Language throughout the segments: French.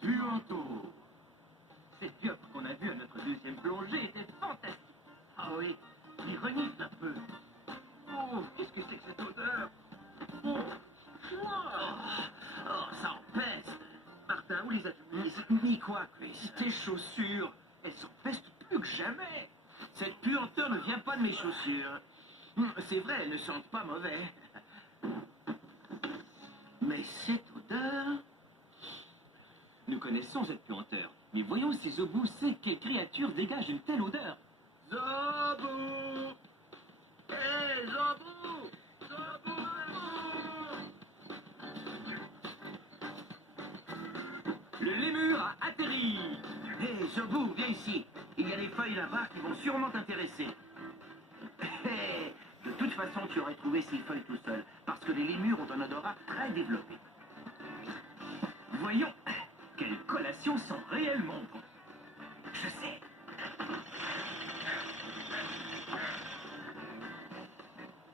Puanto. Cette pieuvre qu'on a vue à notre deuxième plongée était fantastique. Ah oui, il renifle un peu. Oh, qu'est-ce que c'est que cette odeur? Oh, ça empeste. Martin, où les as-tu mis quoi, Chris? Tes chaussures, elles s'empestent plus que jamais. Cette puanteur ne vient pas de mes chaussures. C'est vrai, elles ne sentent pas mauvais. Mais cette odeur... Nous connaissons cette puanteur, mais voyons ces obus, c'est quelle créature dégage une telle odeur. Zobu! Hé, Zobu! Zobu! Le lémur a atterri. Hé, Zobu, viens ici. Il y a des feuilles là-bas qui vont sûrement t'intéresser. Hé, de toute façon, tu aurais trouvé ces feuilles tout seul, parce que les lémurs ont un odorat très développé. Voyons, quelle collation sent réellement bon. Je sais.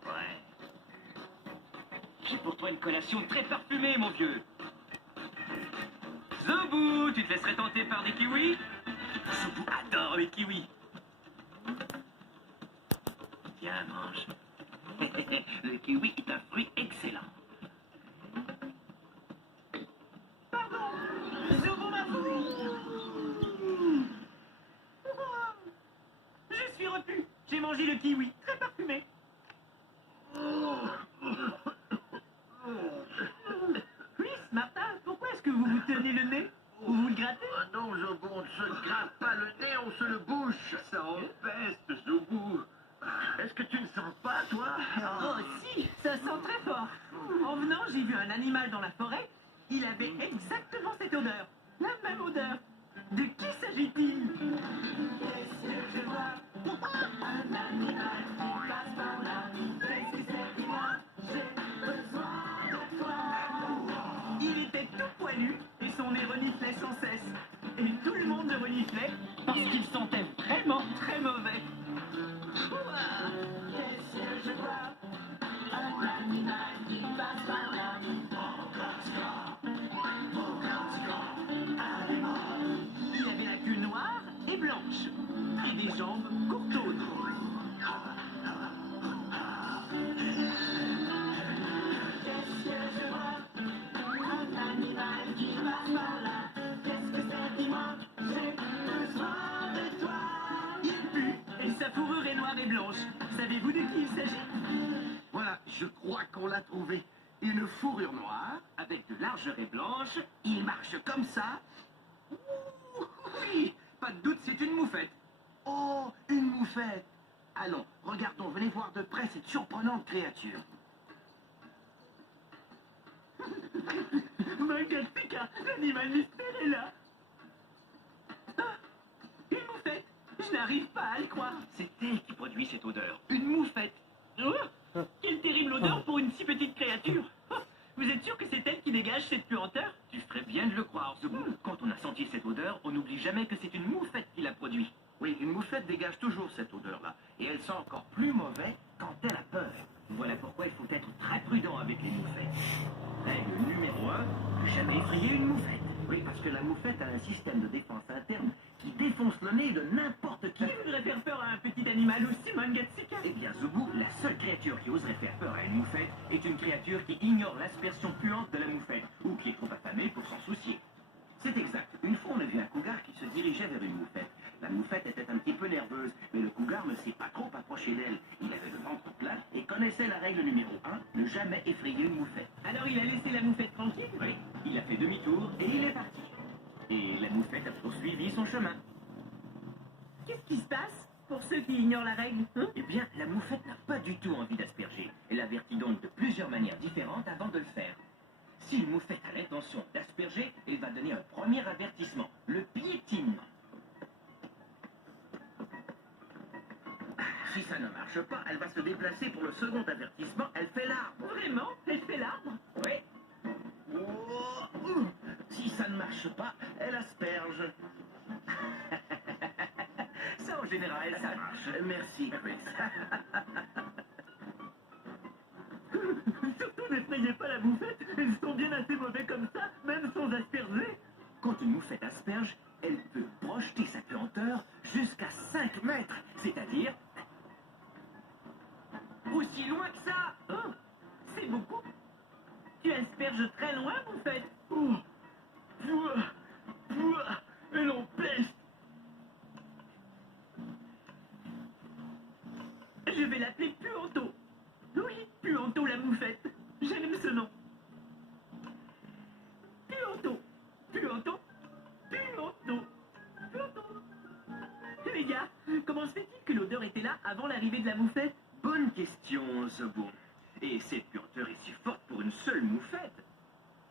Ouais. J'ai pour toi une collation très parfumée, mon vieux. Zobu, tu te laisserais tenter par des kiwis? Zobu adore les kiwis. Tiens, mange. Le kiwi est un fruit excellent. Pardon, Zobu m'a Je suis repu. J'ai mangé le kiwi, très parfumé. Oui, Martin, pourquoi est-ce que vous vous tenez le nez? Vous le grattez? Non, Zobu, on ne se gratte pas le nez, on se le bouche. Ça empeste, Zobu. Est-ce que tu ne sens pas, toi? Oh si, ça sent très fort. En venant, j'ai vu un animal dans la forêt. Il avait exactement cette odeur. La même odeur. De qui s'agit-il? Qu'est-ce que je vois? Un animal qui passe par là. Qu'est-ce que c'est? Dis-moi, j'ai besoin de toi. Il était tout poilu et son nez reniflait sans cesse. Et tout le monde le reniflait parce qu'il sentait vraiment très mauvais. Qu'est-ce que je vois? Un animal qui passe par là. Il avait la queue noire et blanche et des jambes courtaudes. Qu'est-ce que je vois? Un animal qui passe par là. Qu'est-ce que c'est? Dis-moi, j'ai besoin de toi. Il pue et sa fourrure est noire et blanche. Savez-vous de qui il s'agit? Voilà, je crois qu'on l'a trouvé. Une fourrure noire, Avec de larges raies blanches. il marche comme ça. Ouh, oui, pas de doute, c'est une moufette. Oh, une moufette. Allons, regardons, venez voir de près cette surprenante créature. Magnifique, l'animal mystère est là. Ah, une moufette. Je n'arrive pas à le croire. C'est elle qui produit cette odeur. Une moufette. Oh, quelle terrible odeur pour une si petite créature. Oh, vous êtes sûr que c'est elle qui dégage cette puanteur? Tu ferais bien de le croire, Zobu. Quand on a senti cette odeur, on n'oublie jamais que c'est une moufette qui l'a produit. Oui, une moufette dégage toujours cette odeur-là. Et elle sent encore plus mauvais quand elle a peur. Voilà pourquoi il faut être très prudent avec les moufettes. Règle numéro 1, jamais effrayer une moufette. Oui, parce que la moufette a un système de défense interne qui défonce le nez de n'importe qui. Qui voudrait faire peur à un petit animal aussi Mangatsika? Eh bien, Zobu, la seule créature qui oserait faire peur à une moufette est une créature qui ignore l'aspersion puante de la moufette, ou qui est trop affamée pour s'en soucier. C'est exact. Une fois, on a vu un cougar qui se dirigeait vers une moufette. La moufette était un petit peu nerveuse, mais le cougar ne s'est pas trop approché d'elle. Il avait le ventre plat et connaissait la règle numéro 1, ne jamais effrayer une moufette. Alors il a laissé la moufette tranquille? Oui, il a fait demi-tour et il est parti. Et la moufette a poursuivi son chemin. Qu'est-ce qui se passe pour ceux qui ignorent la règle, hein? Eh bien, la moufette n'a pas du tout envie d'asperger. Elle avertit donc de plusieurs manières différentes avant de le faire. Si une moufette a l'intention d'asperger, elle va donner un premier avertissement, le piétinement. Si ça ne marche pas, elle va se déplacer pour le second avertissement. Elle fait l'arbre. Vraiment? Elle fait l'arbre? Oui, Oh, si ça ne marche pas, elle asperge. ça en général, ça marche. Merci, Chris. Surtout n'effrayez pas la moufette, ils sont bien assez mauvais comme ça, même sans asperger. Continue. une moufette asperge, elle peut projeter sa puanteur jusqu'à 5 mètres, c'est-à-dire aussi loin que ça. Oh, c'est beaucoup. Tu asperges très loin, moufette. Oh, pouah, pouah, elle empeste. Je vais l'appeler Puanto. Oui, Puanto la moufette. J'aime ce nom. Puanto. Puanto. Puanto. Puanto. Les gars, comment se fait-il que l'odeur était là avant l'arrivée de la moufette? Bonne question, Zobo. Et cette puanteur est si forte pour une seule moufette.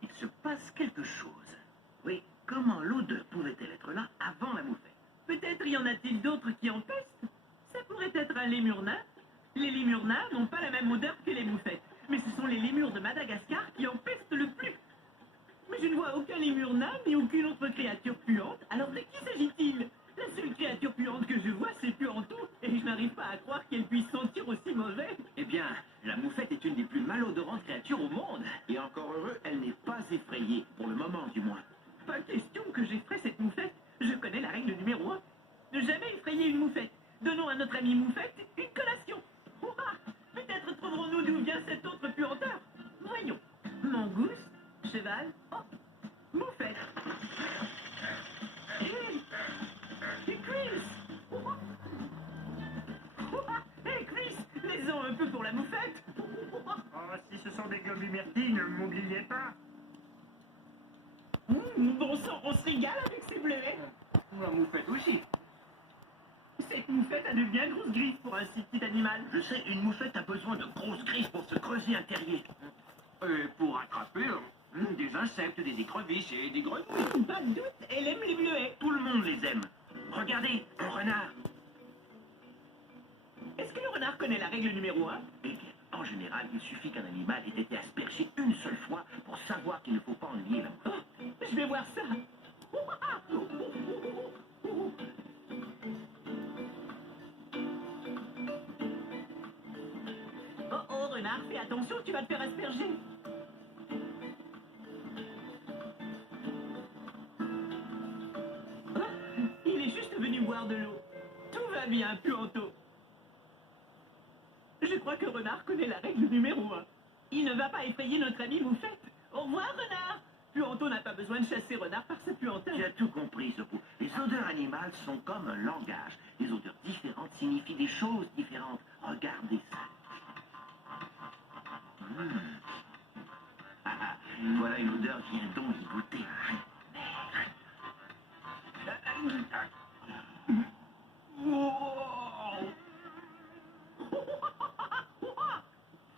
Il se passe quelque chose. Oui, comment l'odeur pouvait-elle être là avant la moufette? Peut-être y en a-t-il d'autres qui en pestent. Ça pourrait être un lémur nain. Les lémurs nains n'ont pas la même odeur que les moufettes. Mais ce sont les lémurs de Madagascar qui en pestent le plus. Mais je ne vois aucun lémur nain ni aucune autre créature puante. Alors de qui s'agit-il? La seule créature puante que je vois, c'est Puanto. Et je n'arrive pas à croire qu'elle puisse sentir aussi mauvais. Eh bien, la moufette est une des plus malodorantes créatures au monde. Et encore heureux, elle n'est pas effrayée, pour le moment du moins. Pas question que j'effraie cette moufette. Je connais la règle numéro 1. Ne jamais effrayer une moufette. Donnons à notre amie moufette une collation. Ouah, peut-être trouverons-nous d'où vient cette autre puanteur. Voyons. Mangouste, cheval, oh, moufette. Et Chris. Ouah. Ouah. Hey Chris, laisse-en un peu pour la moufette. Ouah. Oh, si ce sont des globumertis, ne m'oubliez pas. Bon sang, on se régale avec ces bleuets. La moufette aussi. Cette moufette a de bien grosses griffes pour un si petit animal. Je sais, une moufette a besoin de grosses griffes pour se creuser un terrier. Et pour attraper des insectes, des écrevisses et des grenouilles. Pas de doute, elle aime les bleuets. Tout le monde les aime. Regardez, un renard. Est-ce que le renard connaît la règle numéro 1? Eh bien, en général, il suffit qu'un animal ait été aspergé une seule fois pour savoir qu'il ne faut pas ennuyer la moufette. Oh, je vais voir ça. Oh oh, renard, fais attention, tu vas te faire asperger. Oh, il est juste venu boire de l'eau. Tout va bien, Puanto. Je crois que renard connaît la règle numéro 1. Il ne va pas effrayer notre ami moufette. Au revoir, renard. Puanto n'a pas besoin de chasser renard par sa puanteur. Tu as tout compris, Zopo. Les odeurs animales sont comme un langage. Les odeurs différentes signifient des choses différentes. Regardez ça. Voilà une odeur, viens donc y goûter.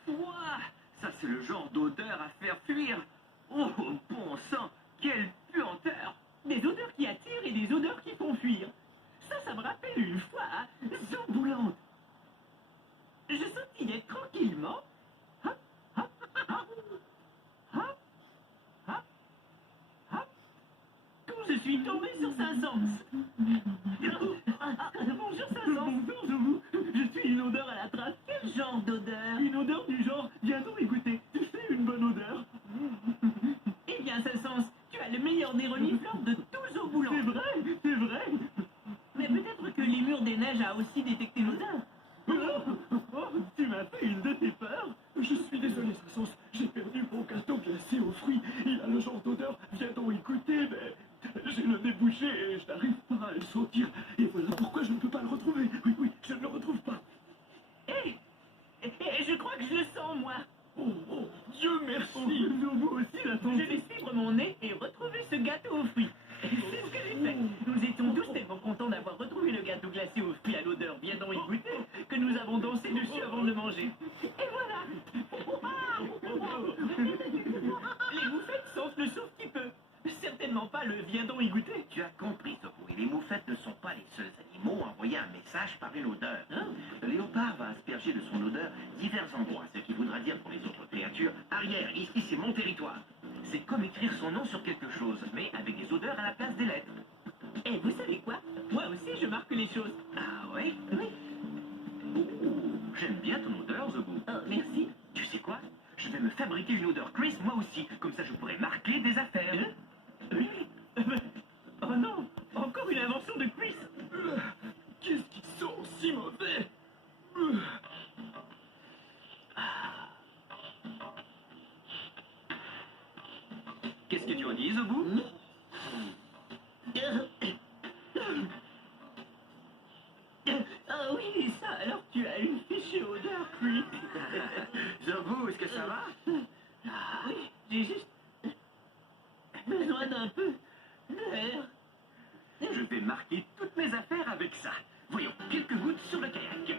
Ouah, ça c'est le genre d'odeur à faire fuir. Oh, bon sang, quelle puanteur. Des odeurs qui attirent et des odeurs qui font fuir. Ça me rappelle une fois, Zoboulante. Je sautillais tranquillement. Hop, hop, hop, hop, hop, hop, quand je suis tombé sur Saint-Saëns. Bonjour Saint-Saëns. Bonjour Zoubou. Je suis une odeur à la trace. Quel genre d'odeur? Une odeur du genre, viens donc écouter. Tu sais, une bonne odeur. Eh bien Saint-Saëns, tu as le meilleur des renifleurs de tous Zoboulants. C'est vrai, c'est vrai. Mais peut-être que les murs des neiges a aussi détecté l'odeur. Oh, tu m'as fait une de tes peurs. Je suis désolé, Saint-Saëns, j'ai perdu mon gâteau glacé aux fruits. Il a le genre d'odeur, viens donc écouter, mais j'ai le nez bouché et je n'arrive pas à le sentir. Et voilà pourquoi je ne peux pas le retrouver. Oui, oui, je ne le retrouve pas. Je crois que je le sens, moi. Oh, oh, Dieu merci. Nous aussi, la Je vais suivre mon nez et retrouver ce gâteau aux fruits. C'est ce que j'ai fait. Nous étions tous tellement contents d'avoir retrouvé le gâteau glacé aux fruits à l'odeur bien donc y goûter que nous avons dansé dessus avant de le manger. Et voilà. Les moufettes sentent le sauve qui peut. Certainement pas le viens donc y goûter. Tu as compris, Zopo. Et les moufettes ne sont pas les seuls animaux à envoyer un message par une odeur. Le léopard va asperger de son odeur divers endroits, ce qui voudra dire pour les autres créatures, arrière, ici c'est mon territoire. C'est comme écrire son nom sur quelque chose, mais avec des odeurs à la place des lettres. Et vous savez quoi? Moi aussi, je marque les choses. Ah ouais? Oui. J'aime bien ton odeur, Zobo. Oh, merci. Tu sais quoi? Je vais me fabriquer une odeur Chris, moi aussi. Comme ça, je pourrais marquer des affaires. Oui. grogny, Zobu? Ah oui, ça, alors tu as une fichue odeur, Creep. Zobu, est-ce que ça va? Oui, j'ai juste besoin d'un peu d'air. Je vais marquer toutes mes affaires avec ça. Voyons, quelques gouttes sur le kayak.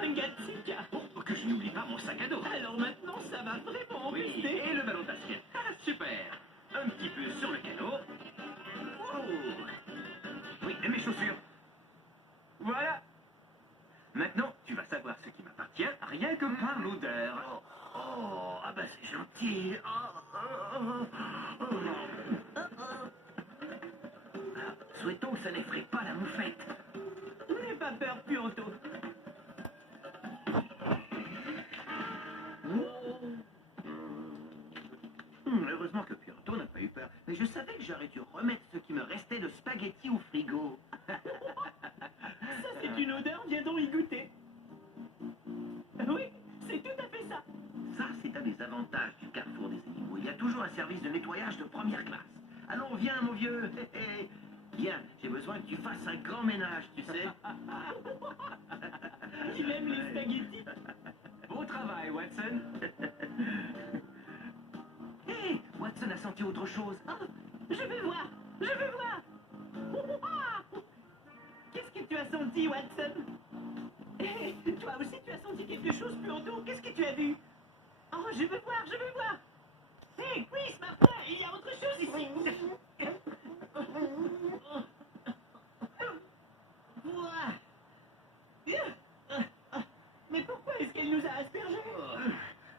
Mangatsika. Oh, que je n'oublie pas mon sac à dos. Alors maintenant, ça va vraiment Oui, empester. et le ballon de basket. Ah, super. Un petit peu sur le canot. Oh. Oui, et mes chaussures. Voilà. Maintenant, tu vas savoir ce qui m'appartient, rien que par l'odeur. Oh, ah bah c'est gentil. Souhaitons que ça n'effraie pas la moufette. N'aie pas peur, Puanto. Heureusement que Puerto n'a pas eu peur. Mais je savais que j'aurais dû remettre ce qui me restait de spaghettis au frigo. Ça, c'est une odeur, viens donc y goûter. Oui, c'est tout à fait ça. Ça, c'est un des avantages du carrefour des animaux. Il y a toujours un service de nettoyage de première classe. Allons, viens, mon vieux. Viens, j'ai besoin que tu fasses un grand ménage, tu sais. Il aime les spaghettis. Beau travail, Watson. Hé, Watson a senti autre chose. Ah, je vais voir, je vais voir. Qu'est-ce que tu as senti, Watson? Hé, toi aussi, tu as senti quelque chose, Puanto? Qu'est-ce que tu as vu? Oh, je veux voir, je veux voir. Hé, Chris, Martin, il y a autre chose ici. Mais pourquoi est-ce qu'elle nous a aspergés?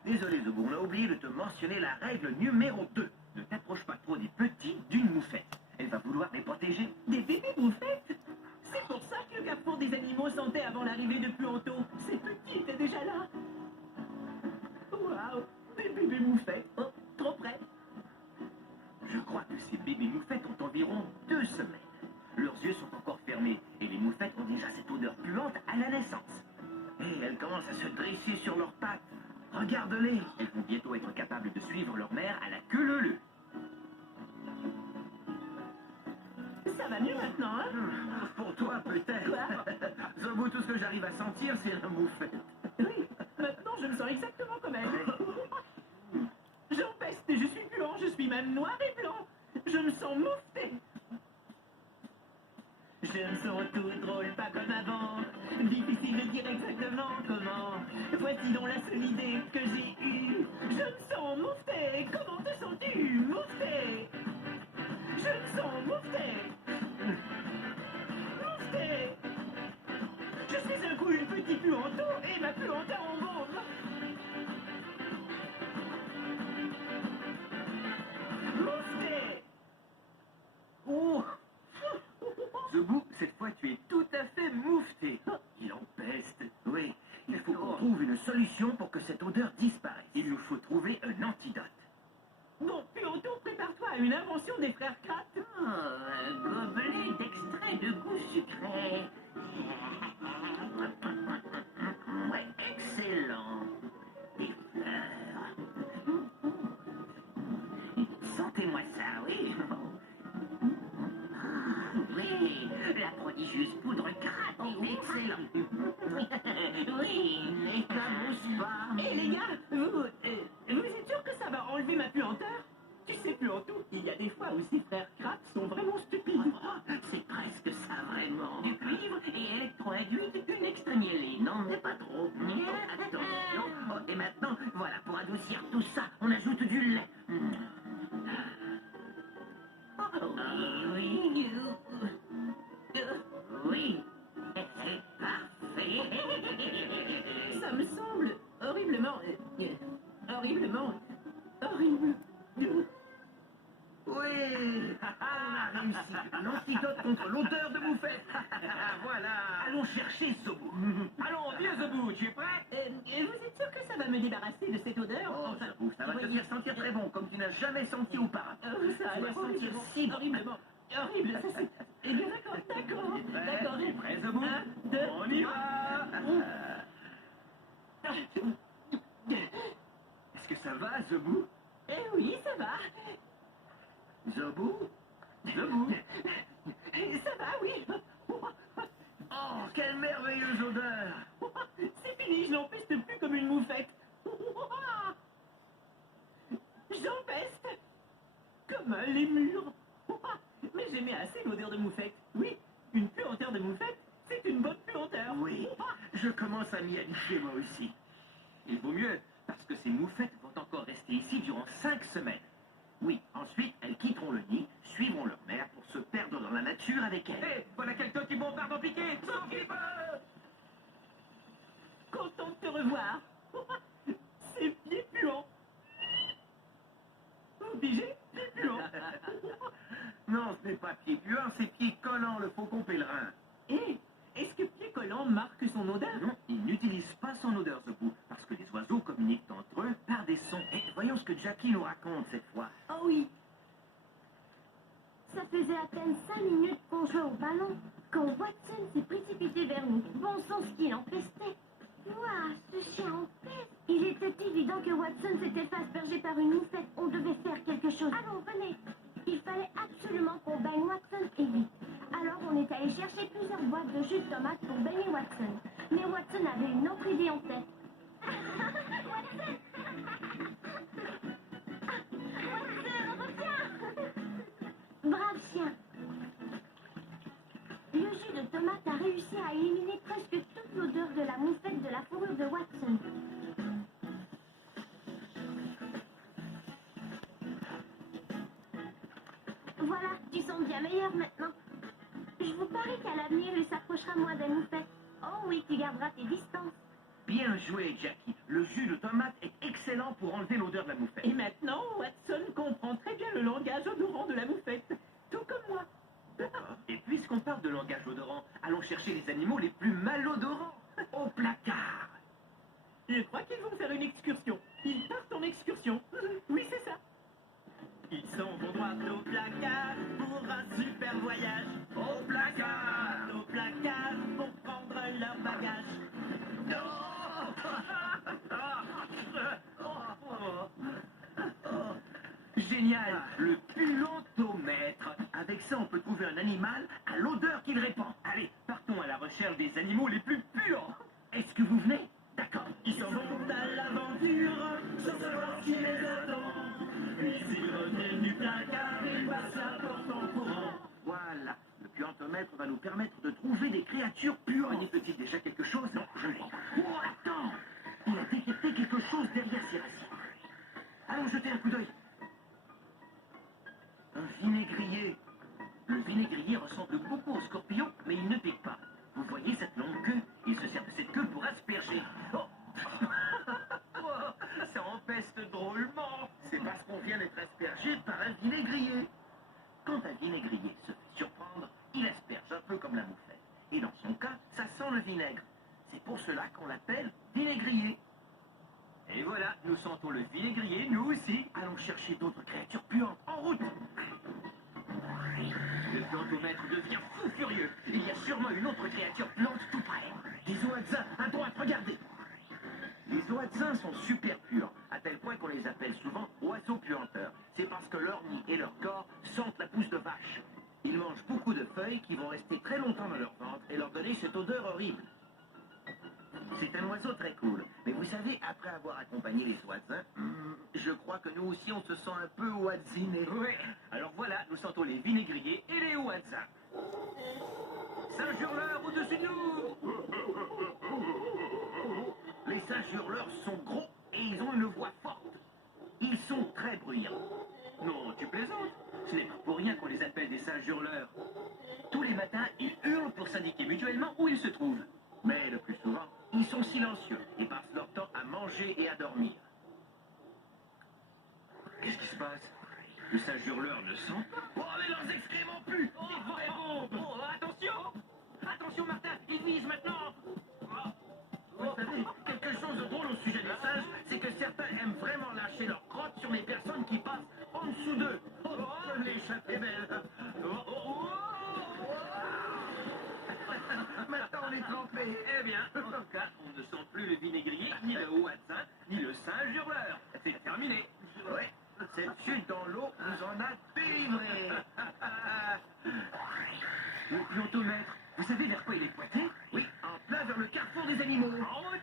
Désolé, Zobo, on a oublié de te mentionner la règle numéro 2. Ne t'approche pas trop des petits d'une moufette. Elle va vouloir les protéger. Des bébés moufettes? C'est pour ça que le carrefour des animaux sentait avant l'arrivée de Puanto. Ces petits étaient déjà là. Waouh, des bébés moufettes. Oh, trop près. Je crois que ces bébés moufettes ont environ 2 semaines. Leurs yeux sont encore fermés et les moufettes ont déjà cette odeur puante à la naissance. Et elles commencent à se dresser sur leurs pattes. Regarde-les. Elles vont bientôt être capables de suivre leur mère à la queue leu-leu. Ça va mieux maintenant, hein? Pour toi, peut-être. Quoi? Zobo, tout ce que j'arrive à sentir, c'est la moufette. Oui, maintenant je me sens exactement comme elle. J'en peste, je suis puant, je suis même noir et blanc. Je me sens moufté. Je me sens tout drôle, pas comme avant. Difficile de dire exactement comment. Voici donc la seule idée que j'ai eue. Je me sens moufté. Comment te sens-tu, moufté? Je me sens moufté. Moufté. Je suis un coup une petite puanto et ma puanta en bombe. Moufté. Oh! Zobu, cette fois tu es tout à fait moufté. Il empeste. Oui, il faut qu'on trouve une solution pour que cette odeur disparaisse. Il nous faut trouver un antidote. Bon, Puanto, prépare-toi à une invention des frères Kratt. Un gobelet d'extrait de goût sucré. Ouais, excellent. Des fleurs. Sentez-moi ça, oui. Oui, la prodigieuse poudre Kratt. Excellent. Oui, n'éclabousse pas. Hé les gars, vous êtes sûr que ça va enlever ma puanteur? Tu sais, Puanto, il y a des fois où ces frères Kratt sont vraiment stupides. C'est presque ça, vraiment. Du cuivre et électro-induite, une extra mielée. N'en est pas trop. Attention. Oh, et maintenant, voilà, pour adoucir tout ça, on ajoute du lait. Oui. Oui. C'est parfait. Ça me semble horriblement... horriblement... horrible. Oui. On a réussi. Un antidote contre l'odeur de moufette. Voilà. Allons chercher Zobo. Allons, viens Zobu, tu es prêt? Vous êtes sûr que ça va me débarrasser de cette odeur? Oh, Zobo, ça va te voyez- faire sentir très bon, comme tu n'as jamais senti auparavant. Ça a Tu vas l'air sentir horriblement, si bon. horriblement, horrible, ça c'est... Eh bien d'accord, d'accord, d'accord. Tu es prêt Zobu? 1, 2, On y va! Est-ce que ça va, Zobu? Eh oui, ça va. Zobou? Zobou? Ça va, oui. Oh, quelle merveilleuse odeur! C'est fini, je n'en peste plus comme une moufette. J'en peste comme un lémur. Mais j'aimais assez l'odeur de moufette. Oui, une puanteur de moufette, c'est une bonne puanteur. Oui, je commence à m'y habituer moi aussi. Il vaut mieux, parce que ces moufettes vont encore rester ici durant 5 semaines. Oui, ensuite, elles quitteront le nid, suivront leur mère pour se perdre dans la nature avec elle. Hé, voilà quelqu'un qui bombarde en piqué. Sauf qu'il peut. Content de te revoir. C'est pieds puants. Obligé, pieds puants. Non, ce n'est pas pied puant, c'est pied collant, le faucon pèlerin. Hé, est-ce que pied collant marque son odeur? Non, il n'utilise pas son odeur Zobou, parce que les oiseaux communiquent entre eux par des sons. Et voyons ce que Jackie nous raconte cette fois. Oh oui. Ça faisait à peine 5 minutes qu'on jouait au ballon quand Watson s'est précipité vers nous. Bon sang, ce qu'il empestait. Ouah, ce chien empeste. Il était évident que Watson s'était fait asperger par une moufette. On devait faire quelque chose. Allons, venez. Il fallait absolument qu'on baigne Watson et vite. Alors on est allé chercher plusieurs boîtes de jus de tomate pour baigner Watson. Mais Watson avait une autre idée en tête. Watson! Watson, reviens! Brave chien. Le jus de tomate a réussi à éliminer presque toute l'odeur de la moufette de la fourrure de Watson. Voilà, tu sens bien meilleur maintenant. Je vous parie qu'à l'avenir, il s'approchera moins des moufettes. Oh oui, tu garderas tes distances. Bien joué, Jackie. Le jus de tomate est excellent pour enlever l'odeur de la moufette. Et maintenant, Watson comprend très bien le langage odorant de la moufette. Tout comme moi. Et puisqu'on parle de langage odorant, allons chercher les animaux les plus malodorants. Au placard. Je crois qu'ils vont faire une excursion. Ils partent en excursion. Oui, c'est ça. Ils s'en vont droit au placard pour un super voyage. Au placard. Au placard pour prendre leur bagage. Génial, le puantomètre. Avec ça, on peut trouver un animal à l'odeur qu'il répand. Allez, partons à la recherche des animaux les plus puants. Est-ce que vous venez? D'accord. Ils s'en vont à l'aventure sans savoir qui les attend. Puis ils reviennent du placard et passent la porte en courant. Voilà, le puantomètre va nous permettre de trouver des créatures puantes. Manifeste-t-il déjà quelque chose? Non, je ne crois pas. Oh, attends! Il a détecté quelque chose derrière ces racines. Allons jeter un coup d'œil. Un vinaigrier. Le vinaigrier ressemble beaucoup au scorpion, mais il ne pique pas. Vous voyez cette longue queue? Il se sert de cette queue pour asperger. Oh. Oh, ça empeste drôlement. C'est parce qu'on vient d'être aspergé par un vinaigrier. Quand un vinaigrier se fait surprendre, il asperge un peu comme la moufette. Et dans son cas, ça sent le vinaigre. C'est pour cela qu'on l'appelle vinaigrier. Et voilà, nous sentons le vinaigrier, nous aussi. Allons chercher d'autres créatures puantes. En route! Le puantomètre devient fou furieux. Il y a sûrement une autre créature puante tout près. Des oatsins, à droite, regardez! Les oatsins sont super purs, à tel point qu'on les appelle souvent oiseaux puanteurs. C'est parce que leur nid et leur corps sentent la pousse de vache. Ils mangent beaucoup de feuilles qui vont rester très longtemps dans leur ventre et leur donner cette odeur horrible. C'est un oiseau très cool. Mais vous savez, après avoir accompagné les oatsins, je crois que nous aussi on se sent un peu oatsinés. Ouais, alors voilà, nous sentons les vinaigriers et les ouatsins. Saint-Hurleur au-dessus de nous! Les singes hurleurs sont gros et ils ont une voix forte. Ils sont très bruyants. Non, tu plaisantes. Ce n'est pas pour rien qu'on les appelle des singes hurleurs. Tous les matins, ils hurlent pour s'indiquer mutuellement où ils se trouvent. Mais le plus souvent, ils sont silencieux et passent leur temps à manger et à dormir. Qu'est-ce qui se passe? Le singe hurleur ne sent pas. Oh, mais leurs excréments puent! Oh, vraiment! Oh, attention! Attention, Martin, ils visent maintenant! Vous savez, quelque chose de drôle au sujet des singes, c'est que certains aiment vraiment lâcher leurs crottes sur les personnes qui passent en dessous d'eux. Oh, je l'ai échappé belle. Maintenant, on est trempé. Eh bien, en tout cas, on ne sent plus le vinaigrier, ni le ouatsin, ni le singe hurleur. C'est terminé. Ouais, cette chute dans l'eau vous en a délivré. Le puantomètre, vous savez vers quoi il est pointé? Oui, en plein vers le carrefour des animaux. En route.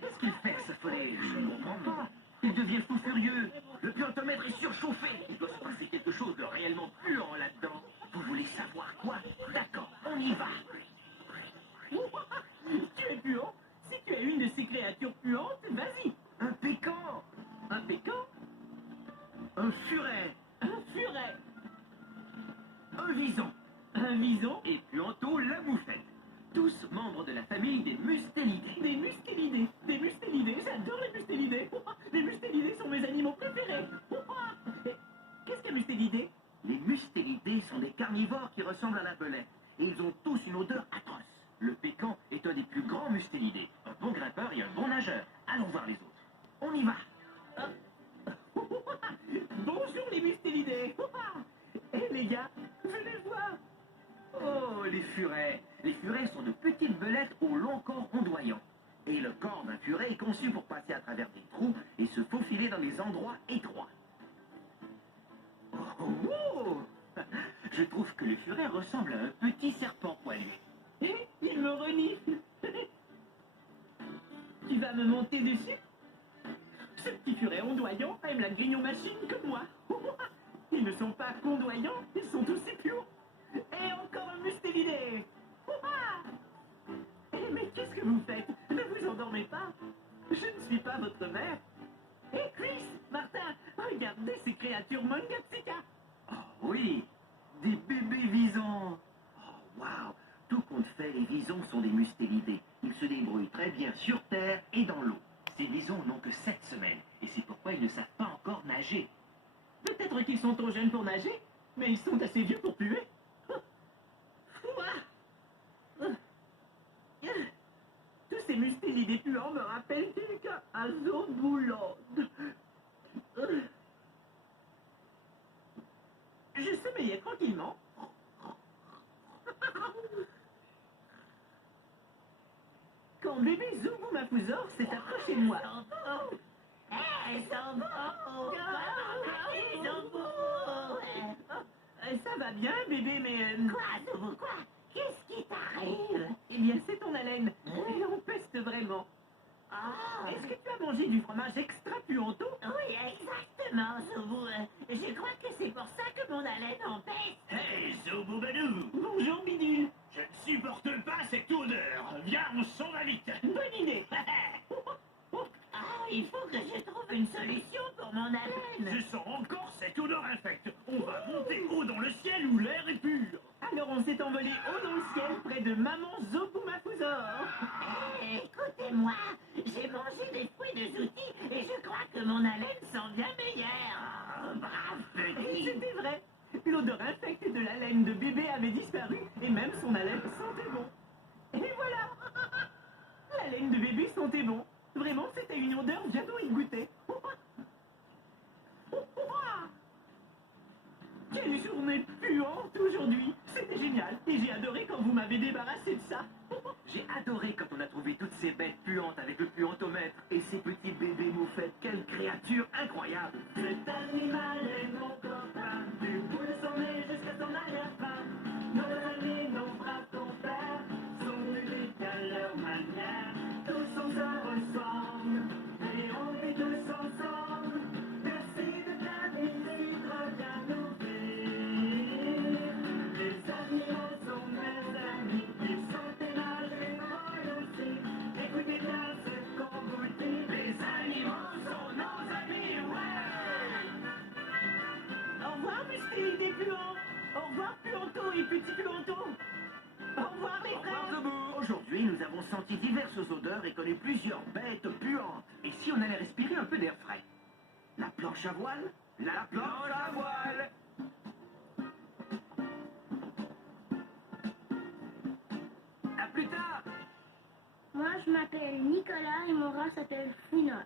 Qu'est-ce qu'il fait, ce follet? Je ne comprends pas. Il devient fou furieux. Le puantomètre est surchauffé. Il doit se passer quelque chose de réellement puant là-dedans. Vous voulez savoir quoi? D'accord, on y va. Tu es puant? Si tu es une de ces créatures puantes, vas-y. Un pécan. Un pécan? Un furet. Un furet? Un vison. Un vison? Et Puanto la moufette. Tous membres de la famille des mustélidés. Des mustélidés. Des mustélidés, j'adore les mustélidés. Les mustélidés sont mes animaux préférés. Et qu'est-ce qu'un mustélidé? Les mustélidés sont des carnivores qui ressemblent à la belette. Et ils ont tous une odeur atroce. Le pécan est un des plus grands mustélidés. Un bon grimpeur et un bon nageur. Allons voir les autres. On y va. Bonjour les mustélidés. Eh les gars, venez voir. Oh, les furets. Les furets sont de petites belettes au long corps ondoyant. Et le corps d'un furet est conçu pour passer à travers des trous et se faufiler dans des endroits étroits. Oh, je trouve que le furet ressemble à un petit serpent poilu. Il me renifle. Tu vas me monter dessus? Ce petit furet ondoyant aime la grignon-machine comme moi. Ils ne sont pas ondoyants, ils sont aussi puants. Et encore un mustélidé. Mais qu'est-ce que vous faites? Ne vous endormez pas. Je ne suis pas votre mère. Et Chris, Martin, regardez ces créatures Mangapsika. Oh oui, des bébés visons. Oh, waouh! Tout compte fait, les visons sont des mustélidés. Ils se débrouillent très bien sur terre et dans l'eau. Ces visons n'ont que 7 semaines, et c'est pourquoi ils ne savent pas encore nager. Peut-être qu'ils sont trop jeunes pour nager, mais ils sont assez vieux pour puer. Tous ces mustélidés puants me rappellent quelqu'un à Zoboulon. Je sommeillais tranquillement. Quand bébé Zoboumafouzor s'est approché de moi. Hé, Zobo! Zobo! Ça va bien, bébé, mais... Quoi, Zobo, quoi? Qu'est-ce qui t'arrive? Eh bien, c'est ton haleine. Elle empeste vraiment. Oh! Est-ce que tu as mangé du fromage extra puanto? Oui, exactement, Zobo. Je crois que c'est pour ça que mon haleine empeste. Hey, Zoboubadou! Bonjour, Bidule. Je ne supporte pas cette odeur. Viens, on s'en va vite. Bonne idée. Ah, il faut que je trouve une solution pour mon haleine. Je sens encore cette odeur infecte. On va monter haut dans le ciel où l'air est pur. Alors on s'est envolé haut dans le ciel près de maman Zoboumafouzor. Hé, écoutez-moi, j'ai mangé des fruits de zouti et je crois que mon haleine sent bien meilleure. Oh, brave Et petit. c'était vrai. L'odeur infecte de la laine de bébé avait disparu et même son haleine sentait bon. Et voilà. La laine de bébé sentait bon. Vraiment, c'était une odeur bien à y goûter. Quelle journée puante aujourd'hui. C'était génial et j'ai adoré quand vous m'avez débarrassé de ça. J'ai adoré quand on a trouvé toutes ces bêtes puantes avec le puantomètre et ces petits bébés moufettes. Quelle créature incroyable! Cet animal est mon copain, du bout de son nez jusqu'à son arrière-fin. Nos amis, nos braves compères, sont uniques à leur manière. Tous on se ressemble, et on vit tous ensemble. Merci de ta visite, reviens nous vivre. Les animaux sont mes amis, ils sont aimables et moi aussi. Écoutez bien ce qu'on vous dit, les animaux sont nos amis, ouais! Au revoir, mustélidés puants. Au revoir, puanto et petit puanto. Au revoir, les Au revoir, frères. Zobo! Aujourd'hui, nous avons senti diverses odeurs et connu plusieurs bêtes puantes. Et si on allait respirer un peu d'air frais? La planche à voile? La planche à voile! À plus tard! Moi, je m'appelle Nicolas et mon rat s'appelle Fouinard.